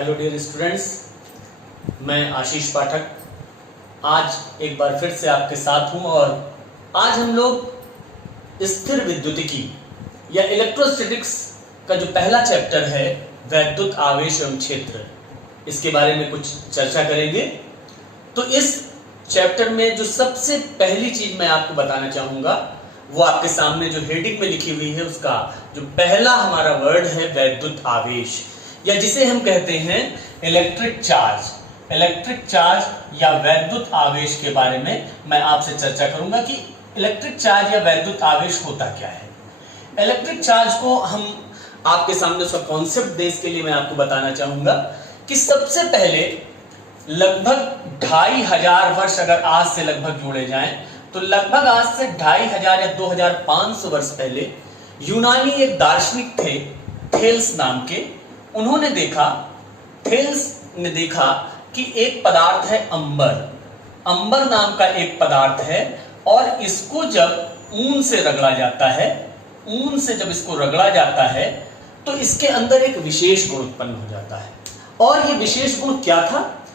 Hello dear students, मैं आशीष पाठक आज एक बार फिर से आपके साथ हूं और आज हम लोग स्थिर विद्युतिकी या इलेक्ट्रोस्टैटिक्स का जो पहला चैप्टर है वैद्युत आवेश एवं क्षेत्र, इसके बारे में कुछ चर्चा करेंगे। तो इस चैप्टर में जो सबसे पहली चीज मैं आपको बताना चाहूंगा वो आपके सामने जो हेडिंग में लिखी हुई है उसका जो पहला हमारा वर्ड है वैद्युत आवेश, या जिसे हम कहते हैं इलेक्ट्रिक चार्ज या वैद्युत आवेश के बारे में मैं आपसे चर्चा करूंगा कि इलेक्ट्रिक चार्ज या वैद्युत आवेश होता क्या है। इलेक्ट्रिक चार्ज को हम आपके सामने उसका कॉन्सेप्ट दे, इसके लिए मैं आपको बताना चाहूंगा कि सबसे पहले लगभग 2500 वर्ष अगर आज से लगभग जोड़े जाएं तो लगभग आज से 2500 या 2500 वर्ष पहले यूनानी एक दार्शनिक थे थेल्स नाम के। थेल्स ने देखा कि एक पदार्थ है अंबर नाम का एक पदार्थ है, और इसको जब ऊन से रगड़ा जाता है तो इसके अंदर एक विशेष गुण उत्पन्न हो जाता है। और ये विशेष गुण क्या था?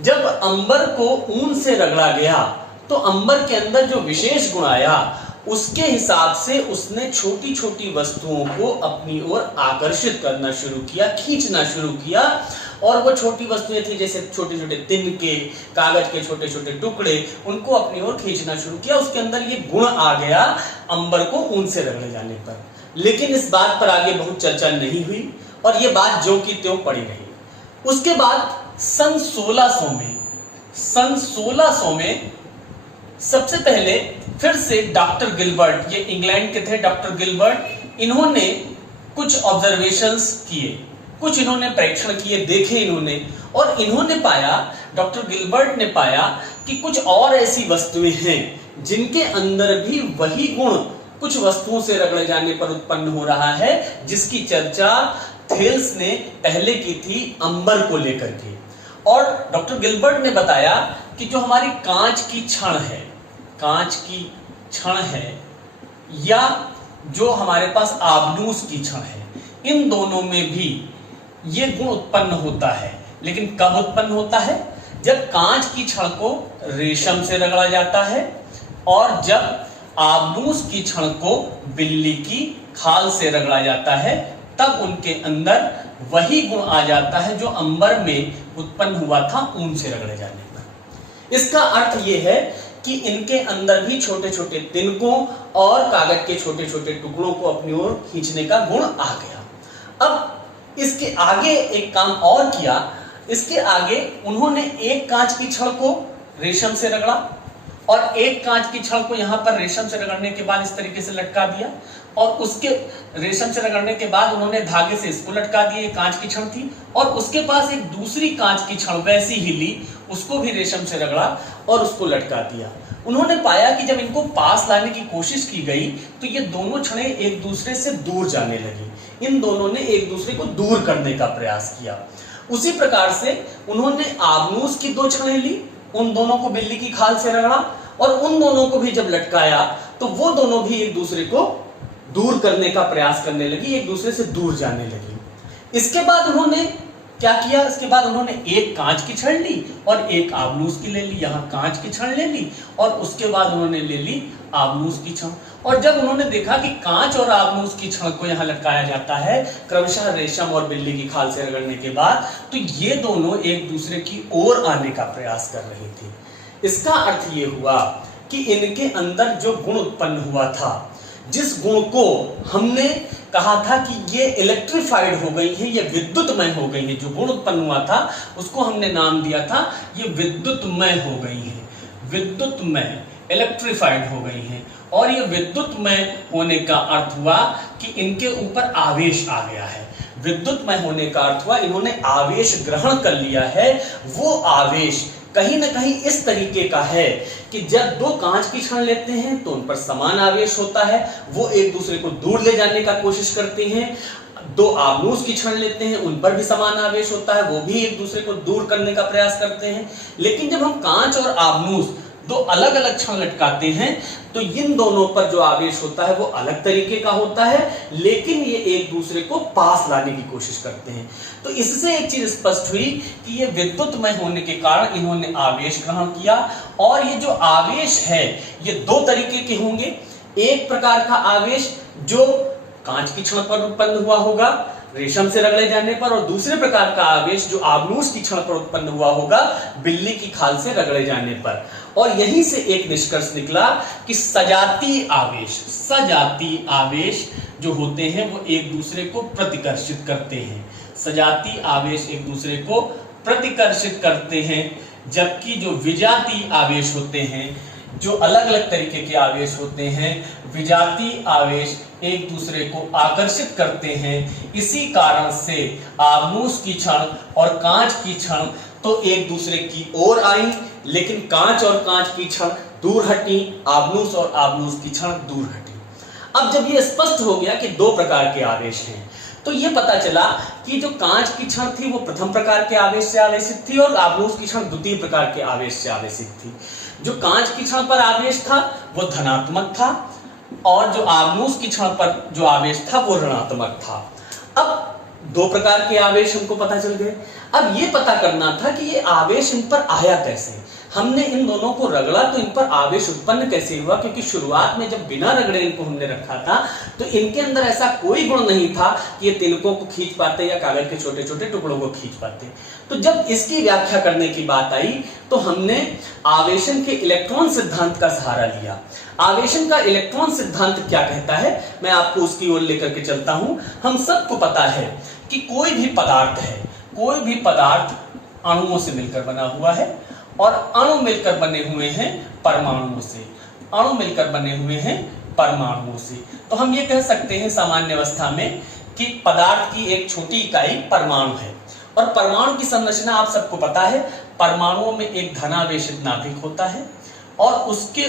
जब अंबर को ऊन से रगड़ा गया तो अंबर के अंदर जो विशेष गुण आया उसके हिसाब से उसने छोटी छोटी वस्तुओं को अपनी ओर आकर्षित करना शुरू किया, खींचना शुरू किया। और वो छोटी वस्तुएं थी जैसे छोटे छोटे तिनके, कागज के छोटे छोटे टुकड़े, उनको अपनी ओर खींचना शुरू किया। उसके अंदर ये गुण आ गया अंबर को ऊन से रगड़े जाने पर। लेकिन इस बात पर आगे बहुत चर्चा नहीं हुई और ये बात ज्यों की त्यों पड़ी रही। उसके बाद सन 1600 में सबसे पहले फिर से डॉक्टर गिलबर्ट, ये इंग्लैंड के थे डॉक्टर गिलबर्ट, इन्होंने कुछ ऑब्जर्वेशंस किए, कुछ इन्होंने परीक्षण किए, देखे इन्होंने, और इन्होंने पाया, डॉक्टर गिलबर्ट ने पाया कि कुछ और ऐसी वस्तुएं हैं जिनके अंदर भी वही गुण कुछ वस्तुओं से रगड़े जाने पर उत्पन्न हो रहा है, जिसकी चर्चा थेल्स ने पहले की थी अंबर को लेकर के। और डॉक्टर गिलबर्ट ने बताया कि जो हमारी कांच की छड़ है या जो हमारे पास आबनूस की छड़ है, इन दोनों में भी ये गुण उत्पन्न होता है। लेकिन कब उत्पन्न होता है? जब कांच की छड़ को रेशम से रगड़ा जाता है और जब आबनूस की छड़ को बिल्ली की खाल से रगड़ा जाता है, तब उनके अंदर वही गुण आ जाता है जो अंबर में उत्पन्न हुआ था ऊन से रगड़े जाने पर। इसका अर्थ यह है कि इनके अंदर भी छोटे छोटे तिनकों और कागज के छोटे छोटे टुकड़ों को अपनी ओर खींचने का गुण आ गया। अब इसके आगे एक काम और किया। इसके आगे उन्होंने एक कांच की छड़ को रेशम से रगड़ा और एक कांच की छड़ को यहां पर रेशम से रगड़ने के बाद इस तरीके से लटका दिया, और उसके रेशम से रगड़ने के बाद उन्होंने धागे से इसको लटका दिया, ये कांच की छड़ थी, और उसके पास एक दूसरी कांच की छड़ वैसी ही ली, उसको भी रेशम से रगड़ा और उसको लटका दिया। उन्होंने पाया कि जब इनको पास लाने की कोशिश की गई तो ये दोनों छड़ें एक दूसरे से दूर जाने लगी। इन दोनों ने एक दूसरे को दूर करने का प्रयास किया। उसी प्रकार से उन्होंने आबनूस की 2 छड़ें ली, उन दोनों को बिल्ली की खाल से रगड़ा, और उन दोनों को भी जब लटकाया तो वो दोनों भी एक दूसरे को दूर करने का प्रयास करने लगी, एक दूसरे से दूर जाने लगी। इसके बाद उन्होंने क्या किया? इसके बाद उन्होंने एक कांच की छड़ ली और एक आबनूस की ले ली, यहां कांच की छड़ ले ली और उसके बाद उन्होंने ले ली आबनूस की छड़। और जब उन्होंने देखा कि कांच और आबनूस की छड़ को यहां लटकाया जाता है क्रमशः रेशम और बिल्ली की खाल से रगड़ने के बाद, तो ये दोनों एक दूसरे की ओर आने का प्रयास कर रहे थे। इसका अर्थ ये हुआ कि इनके अंदर जो गुण उत्पन्न हुआ था, जिस गुण को हमने कहा था कि ये इलेक्ट्रिफाइड हो गई है, ये विद्युतमय हो गई है, जो गुण उत्पन्न हुआ था उसको हमने नाम दिया था ये विद्युतमय हो गई है, विद्युतमय, इलेक्ट्रिफाइड हो गई है। और ये विद्युतमय होने का अर्थ हुआ कि इनके ऊपर आवेश आ गया है। विद्युतमय होने का अर्थ हुआ इन्होंने आवेश ग्रहण कर लिया है। वो आवेश कहीं ना कहीं इस तरीके का है कि जब 2 कांच की छड़ लेते हैं तो उन पर समान आवेश होता है, वो एक दूसरे को दूर ले जाने का कोशिश करते हैं। 2 आबनूस की छड़ लेते हैं, उन पर भी समान आवेश होता है, वो भी एक दूसरे को दूर करने का प्रयास करते हैं। लेकिन जब हम कांच और आबनूस दो अलग अलग क्षण लटकाते हैं तो इन दोनों पर जो आवेश होता है वो अलग तरीके का होता है, लेकिन ये एक दूसरे को पास लाने की कोशिश करते हैं। तो इससे एक चीज स्पष्ट हुई कि ये विद्युतमय होने के कारण इन्होंने आवेश ग्रहण किया, और ये जो आवेश है ये दो तरीके के होंगे। एक प्रकार का आवेश जो कांच की छड़ पर उत्पन्न हुआ होगा रेशम से रगड़े जाने पर, और दूसरे प्रकार का आवेश जो आबनूस की छड़ पर उत्पन्न हुआ होगा बिल्ली की खाल से रगड़े जाने पर। और यहीं से एक निष्कर्ष निकला कि सजातीय आवेश जो होते हैं वो एक दूसरे को प्रतिकर्षित करते हैं। सजातीय आवेश एक दूसरे को प्रतिकर्षित करते हैं, जबकि जो विजातीय आवेश होते हैं, जो अलग अलग तरीके के आवेश होते हैं, विजातीय आवेश एक दूसरे को आकर्षित करते हैं। इसी कारण से आबनूस की छड़ और कांच की छड़ तो एक दूसरे की ओर आई, लेकिन कांच और कांच की छड़ दूर हटी, आबनूस और आबनूस की छड़ दूर हटी। अब जब ये स्पष्ट हो गया कि दो प्रकार के आवेश हैं, तो ये पता चला कि जो कांच की छड़ थी वो प्रथम प्रकार के आवेश से आवेशित थी और आबनूस की छड़ द्वितीय प्रकार के आवेश से आवेशित थी। जो कांच की छड़ पर आवेश था वो धनात्मक था, और जो आबनूस की छड़ पर जो आवेश था वो ऋणात्मक था। अब दो प्रकार के आवेश हमको पता चल गए। अब ये पता करना था कि ये आवेश इन पर आया कैसे। हमने इन दोनों को रगड़ा तो इन पर आवेश उत्पन्न कैसे हुआ, क्योंकि शुरुआत में जब बिना रगड़े इनको हमने रखा था तो इनके अंदर ऐसा कोई गुण नहीं था कि ये तिनकों को खींच पाते या कागज के छोटे छोटे टुकड़ों को खींच पाते। तो जब इसकी व्याख्या करने की बात आई तो हमने आवेशन के इलेक्ट्रॉन सिद्धांत का सहारा लिया। आवेशन का इलेक्ट्रॉन सिद्धांत क्या कहता है, मैं आपको उसकी ओर लेकर के चलता हूं। हम सबको पता है कि कोई भी पदार्थ है, कोई भी पदार्थ अणुओं से मिलकर बना हुआ है, और अणु मिलकर बने हुए हैं परमाणुओं से, अणु मिलकर बने हुए हैं परमाणुओं से। तो हम ये कह सकते हैं सामान्य अवस्था में कि पदार्थ की एक छोटी इकाई परमाणु है, और परमाणु की संरचना आप सबको पता है। परमाणुओं में एक धनावेशित नाभिक होता है, और उसके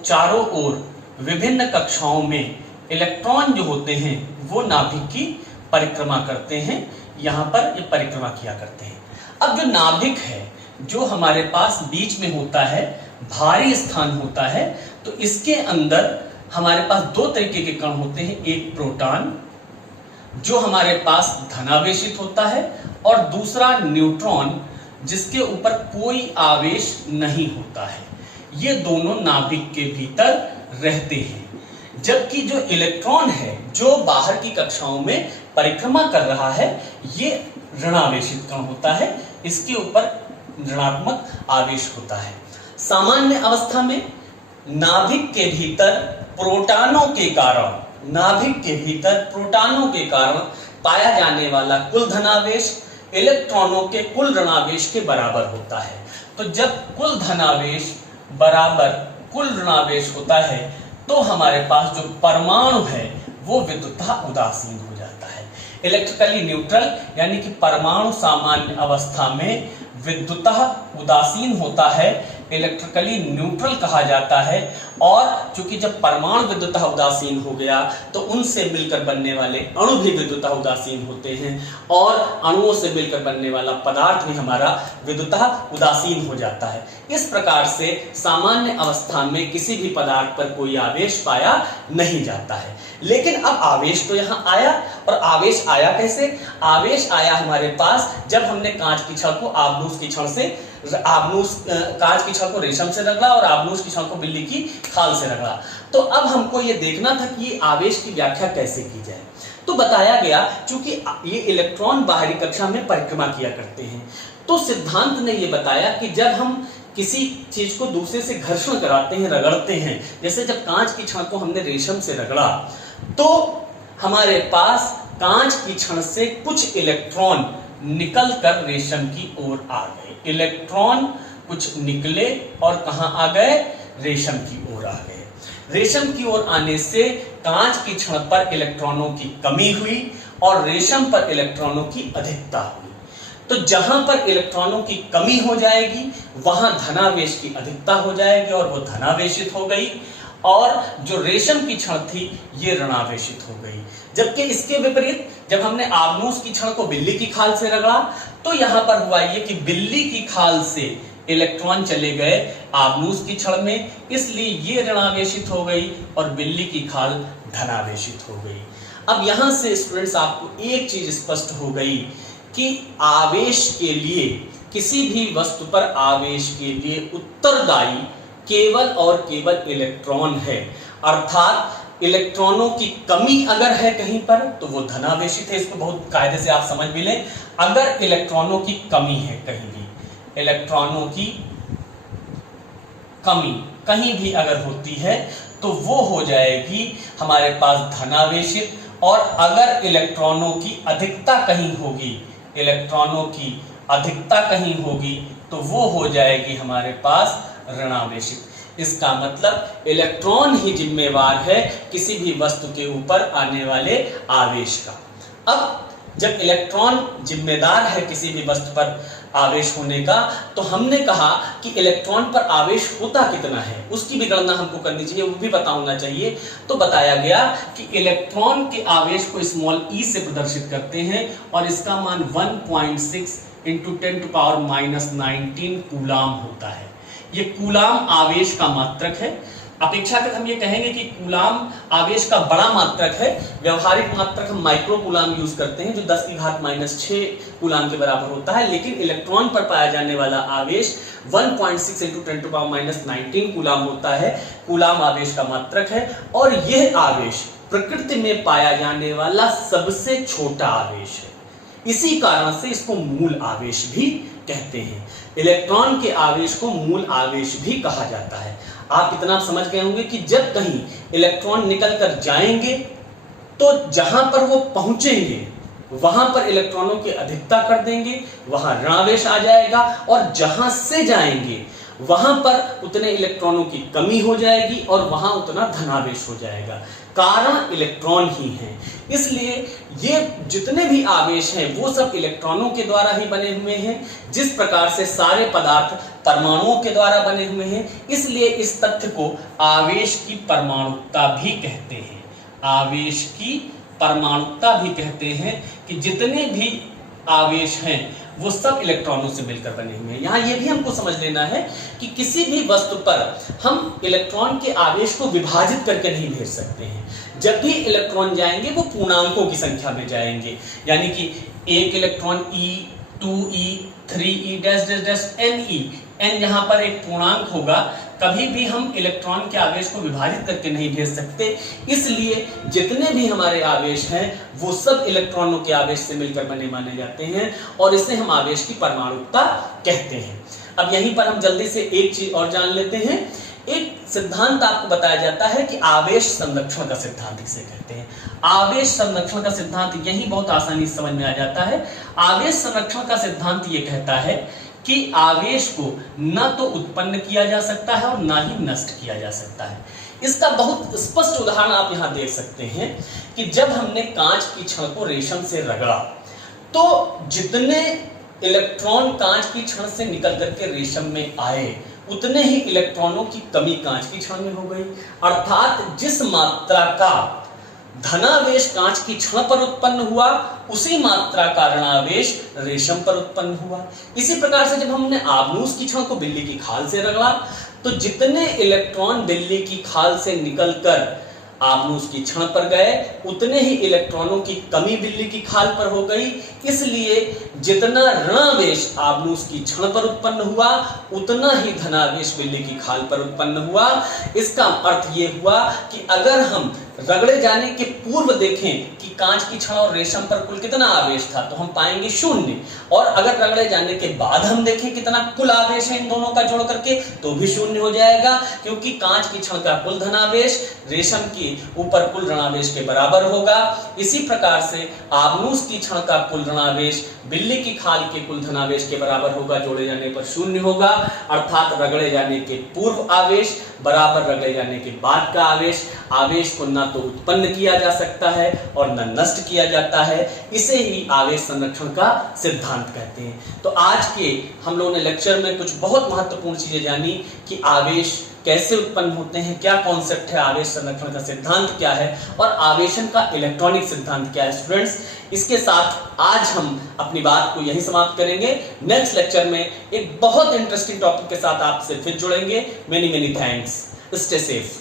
चारों ओर विभिन्न कक्षाओं में इलेक्ट्रॉन जो होते हैं वो नाभिक की परिक्रमा करते हैं, यहाँ पर ये परिक्रमा किया करते हैं। अब जो नाभिक है जो हमारे पास बीच में होता है, भारी स्थान होता है, तो इसके अंदर हमारे पास दो तरीके के कण होते हैं। एक प्रोटॉन जो हमारे पास धनावेशित होता है, और दूसरा न्यूट्रॉन जिसके ऊपर कोई आवेश नहीं होता है। ये दोनों नाभिक के भीतर रहते हैं, जबकि जो इलेक्ट्रॉन है जो बाहर की कक्षाओं में परिक्रमा कर रहा है ये ऋणावेशित कण होता है, इसके ऊपर ऋणात्मक आवेश होता है। सामान्य अवस्था में नाभिक के भीतर प्रोटॉनों के कारण, नाभिक के भीतर प्रोटॉनों के कारण पाया जाने वाला कुल धनावेश इलेक्ट्रॉनों के कुल ऋणावेश के बराबर होता है। तो जब कुल धनावेश बराबर कुल ऋणावेश होता है तो हमारे पास जो परमाणु है वो विद्युतः उदासीन हो जाता है। इलेक्ट्रिकली न्यूट्रल यानी कि परमाणु सामान्य अवस्था में विद्युतः उदासीन होता है, इलेक्ट्रिकली न्यूट्रल कहा जाता है। और चूंकि जब परमाणु विद्युतः उदासीन हो गया तो उनसे मिलकर बनने वाले अणु भी विद्युतः उदासीन होते हैं, और अणुओं से मिलकर बनने वाला पदार्थ भी हमारा विद्युतः उदासीन हो जाता है। इस प्रकार से सामान्य अवस्था में किसी भी पदार्थ पर कोई आवेश पाया नहीं जाता है। लेकिन अब आवेश तो यहाँ आया, और आवेश आया कैसे? आवेश आया हमारे पास जब हमने कांच की छड़ को आबनूस की छड़ से कांच की छड़ को रेशम से रगड़ा और आबनूस की छड़ को बिल्ली की खाल से रगड़ा। तो अब हमको ये देखना था कि ये आवेश की व्याख्या कैसे की जाए। तो बताया गया चूंकि ये इलेक्ट्रॉन बाहरी कक्षा में परिक्रमा किया करते हैं, तो सिद्धांत ने ये बताया कि जब हम किसी चीज को दूसरे से घर्षण कराते हैं, रगड़ते हैं, जैसे जब कांच की छड़ को हमने रेशम से रगड़ा तो हमारे पास कांच की छड़ से कुछ इलेक्ट्रॉन निकल कर रेशम की ओर आ गए। इलेक्ट्रॉन कुछ निकले और कहां आ गए? रेशम की ओर आ गए। रेशम की ओर आने से कांच की छड़ पर इलेक्ट्रॉनों की कमी हुई और रेशम पर इलेक्ट्रॉनों की अधिकता हुई। तो जहां पर इलेक्ट्रॉनों की कमी हो जाएगी वहां धनावेश की अधिकता हो जाएगी और वो धनावेशित हो गई, और जो रेशम की छड़ थी ये ऋणावेशित हो गई। जबकि इसके विपरीत जब हमने आबनूस की छड़ को बिल्ली की खाल से रगड़ा तो यहां पर हुआ ये कि बिल्ली की खाल से इलेक्ट्रॉन चले गए आव्यूह की छड़ में, इसलिए ये ऋणावेशित हो गई और बिल्ली की खाल धनावेशित हो गई। अब यहां से स्टूडेंट्स आपको एक चीज स्पष्ट हो गई कि आवेश के लिए, किसी भी वस्तु पर आवेश के लिए उत्तरदायी केवल और केवल इलेक्ट्रॉन है। अर्थात इलेक्ट्रॉनों की कमी अगर है कहीं पर तो वो धनावेशित है। इसको बहुत कायदे से आप समझ भी लें। अगर इलेक्ट्रॉनों की कमी है कहीं भी, इलेक्ट्रॉनों की कमी कहीं भी अगर होती है तो वो हो जाएगी हमारे पास धनावेशित, और अगर इलेक्ट्रॉनों की अधिकता कहीं होगी, इलेक्ट्रॉनों की अधिकता कहीं होगी तो वो हो जाएगी हमारे पास ऋणावेशित। इसका मतलब इलेक्ट्रॉन ही जिम्मेवार है किसी भी वस्तु के ऊपर आने वाले आवेश का। अब जब इलेक्ट्रॉन जिम्मेदार है किसी भी वस्तु पर आवेश होने का, तो हमने कहा कि इलेक्ट्रॉन पर आवेश होता कितना है उसकी भी गणना हमको करनी चाहिए, वो भी पता होना चाहिए। तो बताया गया कि इलेक्ट्रॉन के आवेश को स्मॉल ई से प्रदर्शित करते हैं और इसका मान 1.6 × 10⁻⁻19 कूलाम होता है। ये कूलाम आवेश का मात्रक है। अपेक्षाकृत हम ये कहेंगे कि कूलाम आवेश का बड़ा मात्रक है। व्यवहारिक मात्रक हम माइक्रो कूलाम यूज करते हैं जो 10⁻⁻6 कूलाम के बराबर होता है, लेकिन इलेक्ट्रॉन पर पाया जाने वाला आवेश 1.6 × 10⁻⁻19 कूलाम होता है। कूलाम आवेश का मात्रक है और यह आवेश प्रकृति में पाया जाने वाला सबसे छोटा आवेश है। इसी कारण से इसको मूल आवेश भी कहते हैं। इलेक्ट्रॉन के आवेश को मूल आवेश भी कहा जाता है। आप इतना समझ गए होंगे कि जब कहीं इलेक्ट्रॉन निकल कर जाएंगे तो जहां पर वो पहुंचेंगे वहां पर इलेक्ट्रॉनों की अधिकता कर देंगे, वहां ऋणावेश आ जाएगा, और जहां से जाएंगे वहां पर उतने इलेक्ट्रॉनों की कमी हो जाएगी और वहां उतना धनावेश हो जाएगा। कारण इलेक्ट्रॉन ही हैं। इसलिए ये जितने भी आवेश हैं वो सब इलेक्ट्रॉनों के द्वारा ही बने हुए हैं। जिस प्रकार से सारे पदार्थ परमाणुओं के द्वारा बने हुए हैं, इसलिए इस तथ्य को आवेश की परमाणुकता भी कहते हैं। आवेश की परमाणुकता भी कहते हैं कि जितने भी आवेश हैं वो सब इलेक्ट्रॉनों से मिलकर बने हुए हैं। यहाँ ये भी हमको समझ लेना है कि किसी भी वस्तु पर हम इलेक्ट्रॉन के आवेश को विभाजित करके नहीं भेज सकते हैं। जब भी इलेक्ट्रॉन जाएंगे वो पूर्णांकों की संख्या में जाएंगे, यानी कि एक electron E, 2E, 3E dash dash dash NE, n यहाँ पर एक पूर्णांक होगा। कभी भी हम इलेक्ट्रॉन के आवेश को विभाजित करके नहीं भेज सकते। इसलिए जितने भी हमारे आवेश हैं वो सब इलेक्ट्रॉनों के आवेश से मिलकर बने माने जाते हैं और इसे हम आवेश की परमाणुकता कहते हैं। अब यहीं पर हम जल्दी से एक चीज और जान लेते हैं। एक सिद्धांत आपको बताया जाता है कि आवेश संरक्षण का सिद्धांत इसे कहते हैं। आवेश संरक्षण का सिद्धांत यही बहुत आसानी से समझ में आ जाता है। आवेश संरक्षण का सिद्धांत ये कहता है कि आवेश को न तो उत्पन्न किया जा सकता है और न ही नष्ट किया जा सकता है। इसका बहुत स्पष्ट उदाहरण आप यहाँ देख सकते हैं कि जब हमने कांच की छड़ को रेशम से रगड़ा तो जितने इलेक्ट्रॉन कांच की छड़ से निकल करके रेशम में आए उतने ही इलेक्ट्रॉनों की कमी कांच की छड़ में हो गई। अर्थात जिस मात्रा का धनावेश कांच की छड़ पर उत्पन्न हुआ उसी मात्रा का ऋणावेश रेशम पर उत्पन्न हुआ। इसी प्रकार से जब हमने आव्यूह की छड़ को बिल्ली की खाल से रगड़ा तो जितने इलेक्ट्रॉन बिल्ली की खाल से निकलकर आव्यूह की छड़ पर गए उतने ही इलेक्ट्रॉनों की कमी बिल्ली की खाल पर हो गई। इसलिए जितना ऋणावेश आव्यूह की छड़ पर उत्पन्न हुआ उतना ही धनावेश बिल्ली की खाल पर उत्पन्न हुआ। इसका अर्थ ये हुआ कि अगर हम रगड़े जाने के पूर्व देखें कि कांच की छड़ और रेशम पर कुल कितना आवेश था तो हम पाएंगे 0, और अगर रगड़े जाने के बाद हम देखें कितना कुल आवेश है इन दोनों का जोड़ करके तो भी 0 हो जाएगा, क्योंकि कांच की छड़ का कुल धनावेश रेशम के ऊपर कुल ऋणावेश के बराबर होगा। इसी प्रकार से आव्यूह की छड़ का कुल ऋणावेश बिल्ली की खाल के कुल धनावेश के बराबर होगा, जोड़े जाने पर 0 होगा। अर्थात रगड़े जाने के पूर्व आवेश बराबर रगड़े जाने के बाद का आवेश। आवेश को न तो उत्पन्न किया जा सकता है और न नष्ट किया जाता है। इसे ही आवेश संरक्षण का सिद्धांत कहते हैं। तो आज के हम लोगों ने लेक्चर में कुछ बहुत महत्वपूर्ण चीजें जानी कि आवेश कैसे उत्पन्न होते हैं, क्या कॉन्सेप्ट है आवेश संरक्षण का, सिद्धांत क्या है और आवेशन का इलेक्ट्रॉनिक सिद्धांत क्या है। स्टूडेंट्स, इसके साथ आज हम अपनी बात को यहीं समाप्त करेंगे। नेक्स्ट लेक्चर में एक बहुत इंटरेस्टिंग टॉपिक के साथ आपसे फिर जुड़ेंगे। Many many thanks. Stay safe.